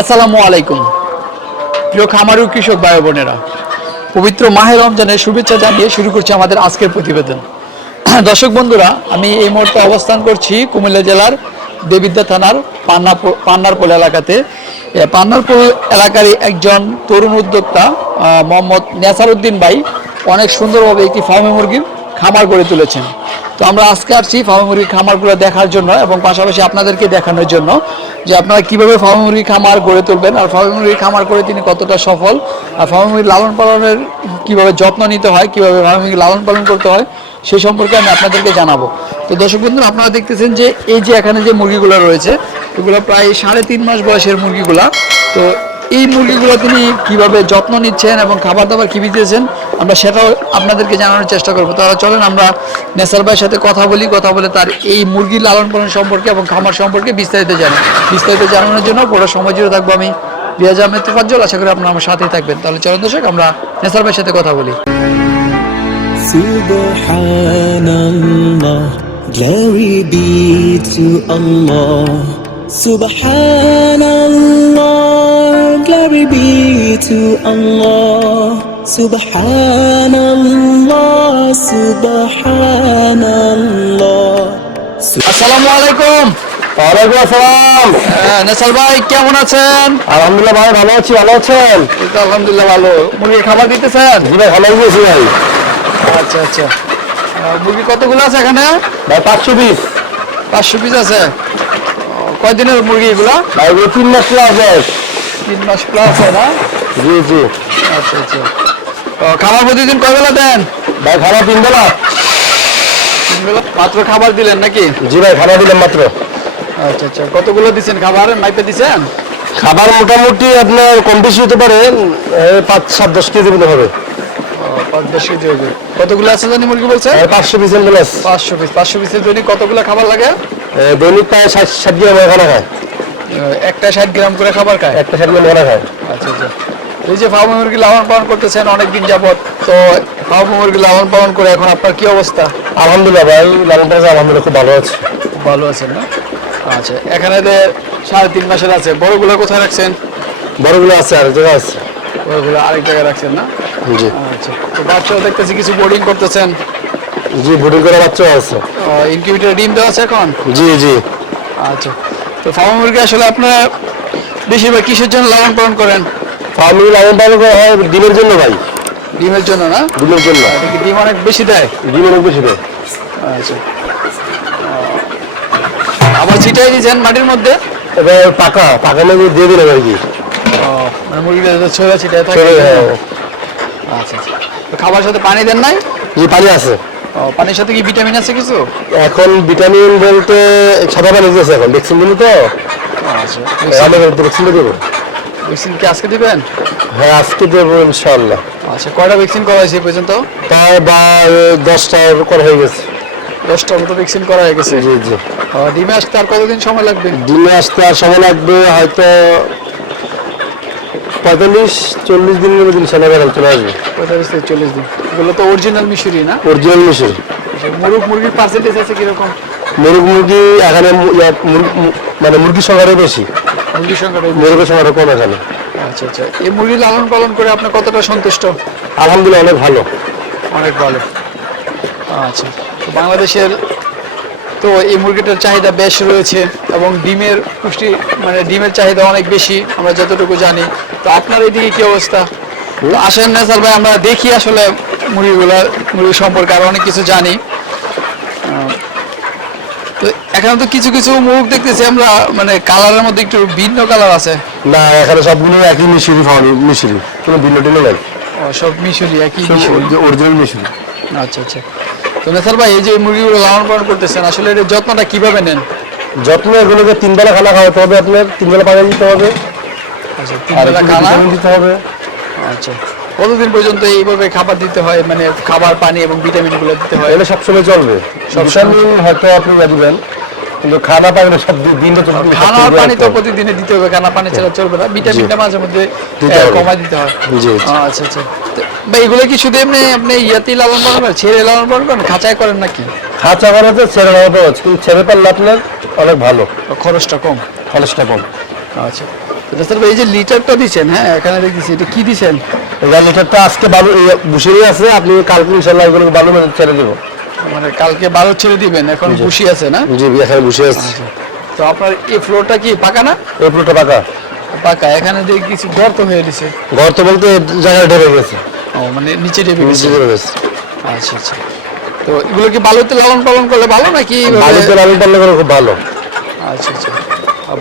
আসসালামু আলাইকুম। প্রিয় খামারু কৃষক ভাই বোনেরা, পবিত্র মাহে রমজানের শুভেচ্ছা জানিয়ে শুরু করছি আমাদের আজকের প্রতিবেদন। দর্শক বন্ধুরা, আমি এই মুহূর্তে অবস্থান করছি কুমিল্লা জেলার দেবিদ্যা থানার পান্না পান্নারপোল এলাকাতে। পান্নারপোল এলাকারই একজন তরুণ উদ্যোক্তা মোহাম্মদ নেসারউদ্দিন ভাই। অনেক সুন্দরভাবে একটি ফার্মে মুরগির খামার গড়ে তুলেছেন। তো আমরা আজকে আসছি ফার্মে মুরগির খামারগুলো দেখার জন্য এবং পাশাপাশি আপনাদেরকে দেখানোর জন্য যে আপনারা কীভাবে ফার্মে মুরগির খামার গড়ে তুলবেন আর ফার্মে মুরগির খামার করে তিনি কতটা সফল আর ফার্মে মুরগির লালন পালনের কীভাবে যত্ন নিতে হয়, কীভাবে ফার্মে মুরগির লালন পালন করতে হয় সে সম্পর্কে আমি আপনাদেরকে জানাব। তো দর্শক বন্ধু আপনারা দেখতেছেন যে এই যে এখানে যে মুরগিগুলো রয়েছে, এগুলো প্রায় সাড়ে তিন মাস বয়সের মুরগিগুলা। তো এই মুরগিগুলো তিনি কীভাবে যত্ন নিচ্ছেন এবং খাবার দাবার কী দিতেছেন আমরা সেটাও আপনাদেরকে জানানোর চেষ্টা করব। তাহলে চলেন আমরা নেসার ভাইয়ের সাথে কথা বলি কথা বলে তার এই মুরগি লালন পালন সম্পর্কে এবং খামার সম্পর্কে বিস্তারিত জানি। বিস্তারিত জানানোর জন্য পুরো সময় জুড়ে থাকব আমি রিয়াজ আহমেদ তোফাজ্জল। আশা করি আপনারা আমার সাথেই থাকবেন। তাহলে চলেন দর্শক আমরা নেসার ভাইয়ের সাথে কথা বলি। glory be to Allah. Subhanallah, glory be to Allah. Subhanallah, আসসালামু আলাইকুম ওয়ালাইকুম আসসালাম। হ্যাঁ, নেসার ভাই কেমন আছেন? আলহামদুলিল্লাহ ভাই ভালো আছি ভালো আছেন? তো আলহামদুলিল্লাহ ভালো। মুরগির খাবার দিতেছেন? জি ভাই ভালো গিয়েছি ভাই। আচ্ছা আচ্ছা। মুরগি কতগুলো আছে এখানে? ভাই পাঁচশো পিস। পাঁচশো পিস আছে। কয়দিনের মুরগি এগুলা? ভাই তিন মাস বয়স তিন মাস প্লাস হয় না? জি জি। আচ্ছা আচ্ছা। ও, খাবার প্রতিদিন কয় বেলা দেন? ভাই খানা তিন বেলা? তিন বেলা? মাত্র খাবার দিলেন নাকি? জি ভাই খানা দিলাম মাত্র। আচ্ছা আচ্ছা। কতগুলো দিছেন খাবার? মাইপে দিছেন? খাবার মোটামুটি আপনার কম বেশি হতে পারে পাঁচ সাত দশ কেজি মতো হবে। কতগুলো আছে জানি মুরগি বলছে পাঁচশো পিস পাঁচশো পিস পাঁচশো পিসের জন্য কতগুলো খাবার লাগে? দৈনিক প্রায় ষাট ষাট গ্রাম খানা খায়। একটা ষাট গ্রাম করে খাবার খায়? একটা ষাট গ্রাম খানা খায়। আচ্ছা আচ্ছা। এই যে ফার্ম মুরগি লালন পালন করতেছেন অনেকদিন যাবত তো ফার্ম মুরগি লালন পালন করে এখন আপনার কি অবস্থা? আলহামদুলিল্লাহ ভাই লালন পালন আলহামদুলিল্লাহ খুব ভালো আছে। ভালো আছেন না? আচ্ছা এখানে যে সাড়ে তিন মাসের আছে বড়গুলো কোথায় রাখছেন? বড়গুলো আছে আর জায়গা আছে। বড়গুলো আরেক জায়গায় রাখছেন না? জি। আচ্ছা তো বাচ্চাও দেখতেছি কিছু বোর্ডিং করতেছেন। জি বোর্ডিং করা বাচ্চাও আছে। ইনকিউবেটর ডিম দেওয়া আছে এখন? জি জি। আচ্ছা তো ফার্ম মুরগি আসলে আপনারা বেশিরভাগ কিসের জন্য লালন পালন করেন? ফার্মিং লালন পালন করা হয় ডিমের জন্য ভাই। ডিমের জন্য না? ডিমের জন্য। ডিম অনেক বেশি দেয়? ডিম অনেক বেশি দেয়। আচ্ছা। আবার ছিটাই দিয়েছেন মাটির মধ্যে? এবার পাকা পাকা মেঘে দিয়ে দিলাম আর কি। মানে মুরগিটা ছড়া ছিটায় থাকে। আচ্ছা আচ্ছা। তো খাবার সাথে পানি দেন নাই? জি পানি আছে। পানির সাথে কি ভিটামিন আছে কিছু? এখন ভিটামিন বলতে সাদা পানি দিয়েছে এখন। ভ্যাকসিন দিলি তো? আচ্ছা ভ্যাকসিন দেবো। ভ্যাকসিন কি আজকে দিবেন? হ্যাঁ আজকে দেবো ইনশাল্লাহ আচ্ছা কয়টা ভ্যাকসিন করা হয়েছে পর্যন্ত? তার বা দশটা করা হয়ে গেছে। দশটার মতো ভ্যাকসিন করা হয়ে গেছে? জি জি। ডিমে আসতে আর কতদিন সময় লাগবে? ডিমে আসতে আর সময় লাগবে হয়তো পঁয়তাল্লিশ চল্লিশ দিনের মধ্যে ইনশাল্লাহ বেড়াল চলে আসবে। পঁয়তাল্লিশ থেকে চল্লিশ দিন। এগুলো তো অরিজিনাল মিশরি না? অরিজিনাল মিশর মুরগ মুরগির পার্সেন্টেজ আছে কীরকম? মুরগ মুরগি এখানে মানে মুরগির সংখ্যাটা বেশি। মুরগির সংখ্যাটা বেশি। সংখ্যাটা কম এখানে আচ্ছা আচ্ছা। এই মুরগি লালন পালন করে আপনি কতটা সন্তুষ্ট? আলহামদুলিল্লাহ অনেক ভালো। অনেক ভালো। আচ্ছা তো বাংলাদেশের তো এই মুরগিটার চাহিদা বেশ রয়েছে এবং ডিমের পুষ্টি মানে ডিমের চাহিদা অনেক বেশি আমরা যতটুকু জানি। তো আপনার এদিকে কি অবস্থা? আসেন নেসার ভাই আমরা দেখি আসলে মুরগিগুলা মুরগি সম্পর্কে আরও অনেক কিছু জানি। এখানে তো কিছু কিছু মুখ দেখতেছি আমরা মানে কালারের মধ্যে একটু ভিন্ন কালার আছে। না এখানে সবগুলো একই মিশরি ফাউনি মিশরি। কোনো ভিন্ন টিন্ন নাই। সব মিশরি একই মিশরি। অরিজিনাল মিশরি। আচ্ছা আচ্ছা। তো নেসার ভাই এই যে মুরগিগুলো লালন পালন করতেছেন আসলে এর যত্নটা কীভাবে নেন? যত্ন এগুলোকে তিন বেলা খানা খাওয়াতে হবে আপনার তিন বেলা পানি দিতে হবে। আচ্ছা তিন বেলা খানা? দিতে হবে। আচ্ছা। কতদিন পর্যন্ত এইভাবে খাবার দিতে হয়? মানে খাবার পানি এবং ভিটামিনগুলো দিতে হয়? এগুলো সবসময় চলবে। ভিটামিন হয়তো আপনি দিবেন। কিন্তু খানা পানি সব দি- দিনটা চলবে। খানা পানি তো প্রতিদিনে দিতে হবে খানা পানি ছাড়া চলবে না। ভিটামিনটা মাঝে মধ্যে দিতে কমায় দিতে হয়। জি। আচ্ছা আচ্ছা। তো এগুলো কি শুধু এমনি আপনি লালন পালন করেন ছেড়ে লালন পালন করেন খাঁচায় করেন নাকি? খাঁচা করাতে ছেড়ে নেওয়া হচ্ছে কিন্তু ছেড়ে আপনার অনেক ভালো। খরচটা কম? খরচটা কম। আচ্ছা। তো ভাই এই যে লিটারটা দিচ্ছেন হ্যাঁ এখানে দেখতেছি এটা কি দিচ্ছেন? লিটারটা আজকে বালু বসেই আছে আপনি কালকে ইনশাল্লাহ এগুলো বালু মানে ছেড়ে দেবো। মানে কালকে বারো ছেড়ে দিবেন এখন বসি আছে না? জি এখানে বসে আছে। তো আপনার এই ফ্লোরটা কি পাকা না? এই পুরোটা পাকা। পাকা এখানে দেখি কিছু গর্ত হয়ে দিছে ঘর তো বলতে জায়গায় ঢেকে গেছে। ও মানে নিচে ডেবে গেছে। গেছে। আচ্ছা আচ্ছা। তো এগুলো কি বালুতে লালন পালন করলে ভালো নাকি বালুতে লালন পালন করে খুব ভালো। আচ্ছা আচ্ছা।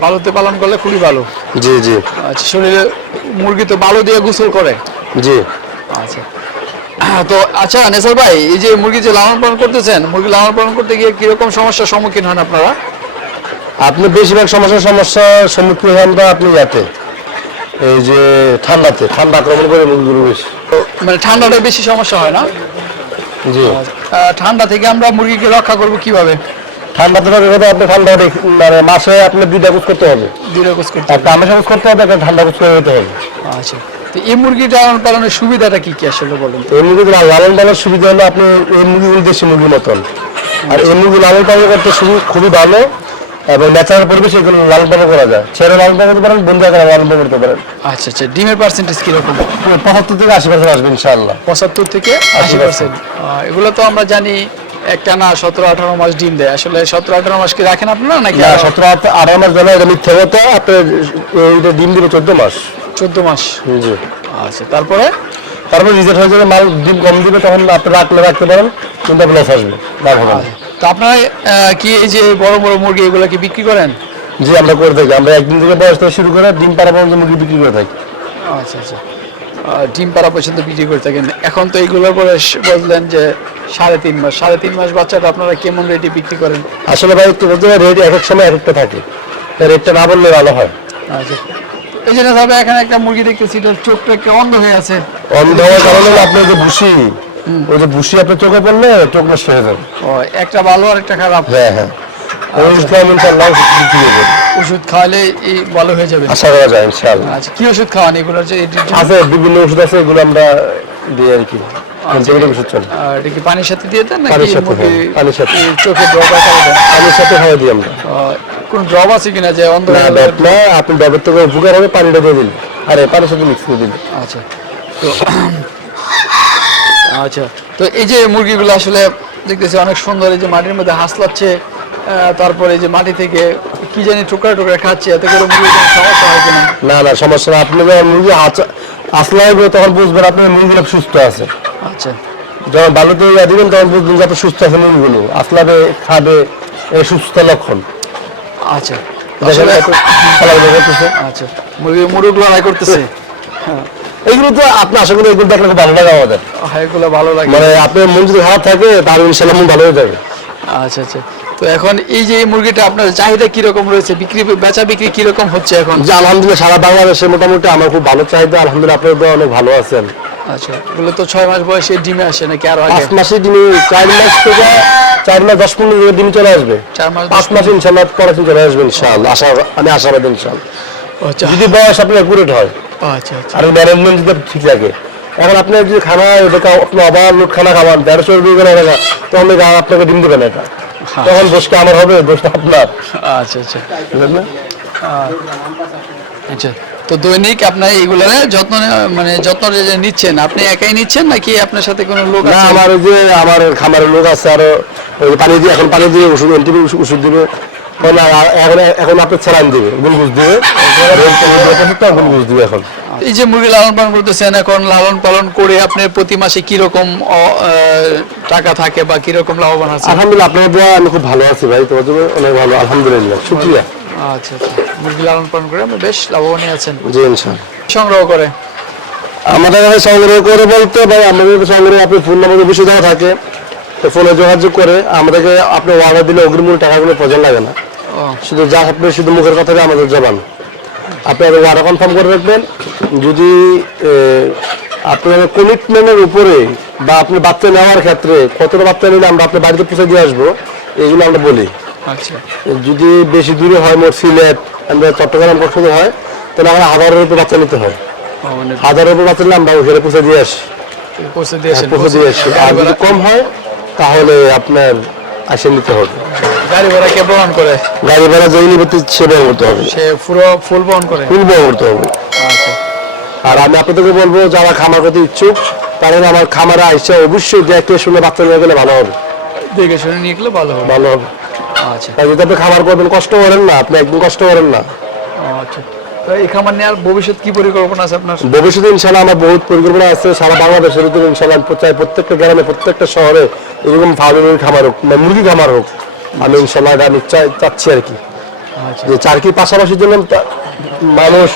বালুতে পালন করলে খুবই ভালো। জি জি। আচ্ছা শরীরে মুরগি তো বালু দিয়ে গোসল করে। জি। আচ্ছা। তো আচ্ছা নেসার ভাই এই যে মুরগি যে লালন পালন করতেছেন মুরগি লালন পালন করতে গিয়ে কীরকম সমস্যার সম্মুখীন হন আপনারা? আপনি বেশিরভাগ সমস্যার সমস্যার সম্মুখীন হন বা আপনি যাতে এই যে ঠান্ডাতে ঠান্ডা আক্রমণ করে মুরগিগুলো বেশি। মানে ঠান্ডাটা বেশি সমস্যা হয় না? জি। ঠান্ডা থেকে আমরা মুরগিকে রক্ষা করব কীভাবে? ঠান্ডাতে রোগের কথা আপনি ঠান্ডা মানে মাসে আপনি দুইটা কুচ করতে হবে। দৃঢ়কোষ করতে একটা আমের কুচ করতে হবে একটা ঠান্ডা কুচ করে হবে। আচ্ছা। তো এই মুরগি লালন পালনের সুবিধাটা কি কি আসলে বলুন এই মুরগি লালন পালনের সুবিধা হলো আপনি এই মুরগিগুলো দেশি মুরগির মতন। আর এই মুরগি লালন পালন করতে খুবই খুবই ভালো এবং ন্যাচারাল পরিবেশে এগুলো লালন পালন করা যায়। ছেড়ে লালন পালন করতে পারেন বন্ধু আকারে লালন পালন করতে পারেন। আচ্ছা আচ্ছা ডিমের পার্সেন্টেজ কীরকম? পঁচাত্তর থেকে আশি পার্সেন্ট আসবে ইনশাআল্লাহ। পঁচাত্তর থেকে আশি পার্সেন্ট এগুলো তো আমরা জানি একটা না সতেরো আঠারো মাস ডিম দেয়। আসলে সতেরো আঠারো মাস কি রাখেন আপনারা নাকি সতেরো আড়াই মাস বেলা এটা মিথ্যে কথা। আপনার ডিম দিবে চোদ্দ মাস। চোদ্দ মাস। জি। আচ্ছা তারপরে? তারপর রিজেক্ট হয়ে যাবে মাল ডিম কম দিবে তখন আপনি রাখলে রাখতে পারেন কিন্তু লস আসবে লাভ হবে তো আপনারা কি এই যে বড় বড় মুরগি এগুলো কি বিক্রি করেন? জি আমরা করে থাকি। আমরা একদিন থেকে বয়স থেকে শুরু করে ডিম পাড়া পর্যন্ত মুরগি বিক্রি করে থাকি। আচ্ছা আচ্ছা। ডিম পাড়া পর্যন্ত বিক্রি করে থাকেন। এখন তো এইগুলোর পরে স- বললেন যে সাড়ে তিন মাস। সাড়ে তিন মাস বাচ্চাটা আপনারা কেমন রেটে বিক্রি করেন? আসলে ভাই একটু বলতে রেট এক এক সময় এক একটা থাকে। রেটটা না বললে ভালো হয়। আচ্ছা। এই তবে এখানে একটা মুরগি দেখতেছি চোখটা একটু অন্ধ হয়ে আছে। অন্ধ হওয়ার কারণে আপনার যে ভুসি ওই যে ভুসি আপনার চোখে পড়লে চোখ নষ্ট হয়ে যাবে। ও একটা ভালো আর একটা খারাপ। হ্যাঁ হ্যাঁ। হবে। ওষুধ খাওয়ালে এই ভালো হয়ে যাবে। আশা করা যায় ইনশাল্লাহ আচ্ছা কি ওষুধ খাওয়ান এগুলোর যে আছে বিভিন্ন ওষুধ আছে এগুলো আমরা দিই আর কি। যেগুলো ওষুধ চলে। এটা কি পানির সাথে দিয়ে দেন নাকি পানির সাথে, হ্যাঁ, পানির সাথে। চোখে পানির সাথে খাওয়া দিই আমরা। আহ, কোন ড্রপ আছে কিনা যে অন্ধ না ডব না আপনি ডবের থেকে উপকার হবে পানিটা দিয়ে দিন। আরে পানির সাথে মিক্স করে দিন। আচ্ছা। তো আচ্ছা। তো এই যে মুরগিগুলো আসলে দেখতেছি অনেক সুন্দর এই যে মাটির মধ্যে হাসলাচ্ছে তারপরে যে মাটি থেকে কি জানি টুকরা টুকরা খাচ্ছে এতে করে মুরগির কোনো সমস্যা হয় কিনা? না না সমস্যা না। আপনি যখন মুরগি আচ- আসলে তখন বুঝবেন আপনার মুরগিগুলো সুস্থ আছে। আচ্ছা। যখন বালুতে ইয়া দিবেন তখন বুঝবেন যে সুস্থ আছে মুরগিগুলো। আসলাবে খাবে এই সুস্থতার লক্ষণ। আচ্ছা। আচ্ছা। মুরগি মুরগ লড়াই করতেছে। এইগুলো তো আপনি আশা করি এগুলো দেখলে ভালো লাগে আমাদের। হ্যাঁ এগুলো ভালো লাগে। মানে আপনার মন যদি খারাপ থাকে তাহলে ইনশাল্লাহ মন ভালো হয়ে যাবে। আচ্ছা আচ্ছা। তো এখন এই যে মুরগিটা আপনার চাহিদা কীরকম রয়েছে? বিক্রি বেচা বিক্রি কীরকম হচ্ছে এখন? যে আলহামদুলিল্লাহ সারা বাংলাদেশে মোটামুটি আমার খুব ভালো চাহিদা। আলহামদুলিল্লাহ আপনার অনেক ভালো আছেন। আচ্ছা এগুলো তো ছয় মাস বয়সে ডিমে আসে নাকি আরও আগে? পাঁচ মাসে ডিমে চার মাস থেকে চার মাস দশ পনেরো ডিম চলে আসবে। চার মাস পাঁচ মাসে ইনশাল্লাহ পড়াশোনা চলে আসবে ইনশাল্লাহ আশা আমি আশাবাদী ইনশাল্লাহ। আচ্ছা। যদি বয়স আপনার হয় আচ্ছা আচ্ছা। আর ম্যানেজমেন্ট যদি ঠিক থাকে এখন আপনি যদি খানা এটা আপনি আবার লোক খানা খাওয়ান দেড়শো করে তখন এই গা আপনাকে ডিম দেবেন এটা। তখন দোষটা আমার হবে? দোষটা আপনার। আচ্ছা আচ্ছা। না? আচ্ছা তো দৈনিক আপনার এইগুলোর যত্ন মানে যত্ন নিচ্ছেন আপনি একাই নিচ্ছেন নাকি আপনার সাথে কোনো লোক না আছে? আমার যে আমার খামারের লোক আছে আরও ওই পানি দিয়ে এখন পানি দিয়ে ওষুধ এন্টিবি ওষুধ দিবে। এখন এখন আপনার স্যালাইন দিবে গুলগুজ দিবে গুলগুজ দিবে এখন। এই যে মুরগি লালন পালন করতেছেন এখন লালন পালন করে আপনার প্রতি মাসে কীরকম টাকা থাকে বা কীরকম লাভবান আছে আলহামদুলিল্লাহ আপনার আমি খুব ভালো আছি ভাই তোমার জন্য অনেক ভালো আলহামদুলিল্লাহ শুক্রিয়া। আচ্ছা আচ্ছা। মুরগি লালন পালন করে আপনি বেশ লাভবানই আছেন। জি ইনশাল্লাহ সংগ্রহ করে। আমাদের কাছে সংগ্রহ করে বলতে ভাই আমাদের সংগ্রহ আপনি ফোন নাম্বার বেশি দেওয়া থাকে তো ফোনে যোগাযোগ করে আমাদেরকে আপনি অর্ডার দিলে অগ্রিমূল টাকাগুলো প্রয়োজন লাগে না। শুধু যা আপনি শুধু মুখের কথা আমাদের জবান। আপনি ওয়ার্ডার কনফার্ম করে রাখবেন। যদি আপনার কমিটমেন্টের উপরে বা আপনি বাচ্চা নেওয়ার ক্ষেত্রে কতটা বাচ্চা নিলে আমরা আপনার বাড়িতে পৌঁছে দিয়ে আসব এইগুলো আমরা বলি। যদি বেশি দূরে হয় মোট সিলেট আমরা চট্টগ্রাম পর্যন্ত হয় তাহলে আমরা হাজারের উপরে বাচ্চা নিতে হয়। মানে হাজারের উপরে বাচ্চা নিলে আমরা ওখানে পৌঁছে দিয়ে আসি। পৌঁছে দিয়ে আসি। আর যদি কম হয় তাহলে আপনার আসে নিতে হবে। গাড়ি ভাড়া কে বহন করে? গাড়ি ভাড়া যেই নিবে সে করতে হবে। সে পুরো ফুল বহন করে? ফুল ব্যয় করতে হবে। আচ্ছা। আর আমি আপনাদেরকে বলব যারা খামার করতে ইচ্ছুক তারা আমার খামারে আইসে অবশ্যই দেখে শুনে বাচ্চা নিয়ে গেলে ভালো হবে। দেখে শুনে নিয়ে গেলে ভালো হবে। ভালো হবে। আচ্ছা। যদি আপনি খামার করবেন কষ্ট করেন না আপনি একদিন কষ্ট করেন না। আচ্ছা। তো এই খামার নেওয়ার ভবিষ্যৎ কি পরিকল্পনা আছে আপনার? ভবিষ্যতে ইনশাল্লাহ আমার বহুত পরিকল্পনা আছে সারা বাংলাদেশের ভিতরে ইনশাল্লাহ চাই প্রত্যেকটা গ্রামে প্রত্যেকটা শহরে এরকম খামার হোক মানে মুরগি খামার হোক আমি ইনশাল্লাহ এটা আমি চাই- চাচ্ছি আর কি। আচ্ছা। যে চারকির পাশাপাশি জন্য মানুষ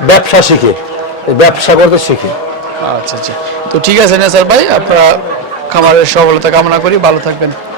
ব্যবসা শিখে ব্যবসা করতে শিখে। আচ্ছা আচ্ছা। তো ঠিক আছে নেসার ভাই আপনারা খামারের সফলতা কামনা করি ভালো থাকবেন।